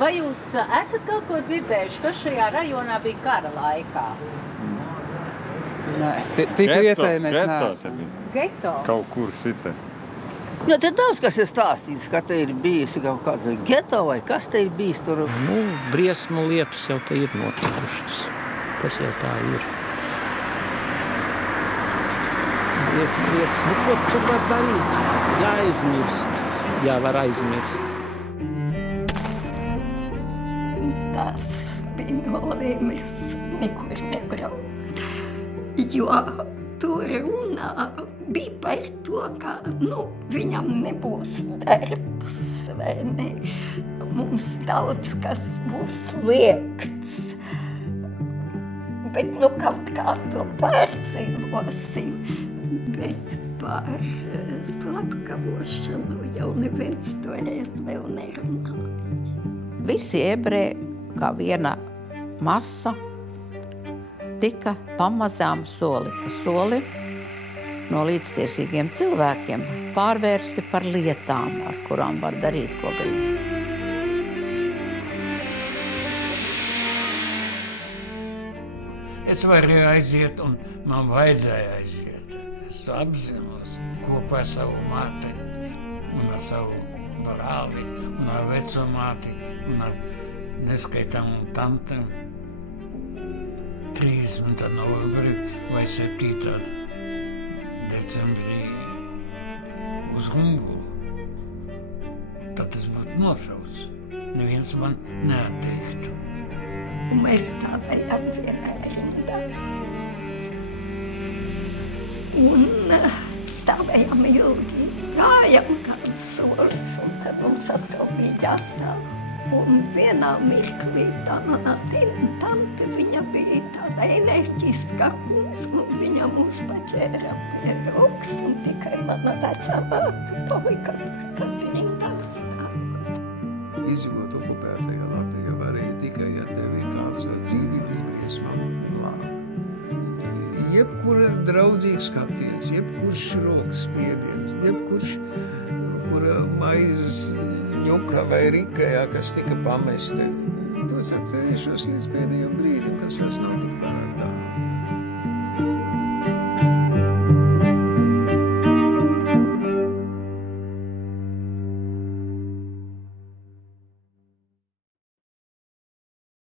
Vai jūs esat kaut ko dzirdējuši, kas šajā rajonā bija kara laikā? Nē, tik vietēji mēs neesam. Geto? Kaut kur šitā. Jā, te daudz kas ir stāstīts, ka te ir bijis kaut kāds geto vai kas te ir bijis tur. Nu, briesmu lietas jau te ir notikušas. Tas jau tā ir. Briesmu lietas, nu ko tu var darīt? Jāaizmirst, jāvar aizmirst. Tas bija nolēmis nekur nebraukt, jo tur runā bija par to, ka, viņam nebūs darbs, vai ne? Mums daudz kas būs liekts, bet, kaut kā to pārdzīvosim, bet par slepkavošanu jau neviens toreiz vēl nerunāja. Visi ebreji, kā viena masa, tika pamazām soli pa solim no līdztiesīgiem cilvēkiem pārvērsti par lietām, ar kurām var darīt, ko grib. Es varēju aiziet, un man vajadzēja aiziet. Es to apzinos kopā ar savu māti, un ar savu brāli, un ar vecumāti, un ar neskaitāmu tantiem. 30. novembrī vai 7. decembrī uz Humbulu. Tad es būtu nošauts. Neviens man neatteiktu. Un mēs stāvējām vienā rindā. Un stāvējām ilgi. Gājām kāds solis, un tad mums atkal bija jāstāv. Un vienā mirklī tā manā tante, viņa bija tāda enerģiska kundze, un viņa mūs paķēra pie rokas, un tikai mana vecā māte palika kad rindā stāvot. Izdzīvot okupētajā Latvijā varēja tikai, ja tevi kāds dzīvības briesmām glāba. Jebkura draudzīgs skatiens, jebkurš rokas spiediens, jebkurš, kura maizes ņuka vai rikajā, kas tika pamesti. Tos atcerēšos līdz pēdējiem brīdim, kas vairs nav tik parādi.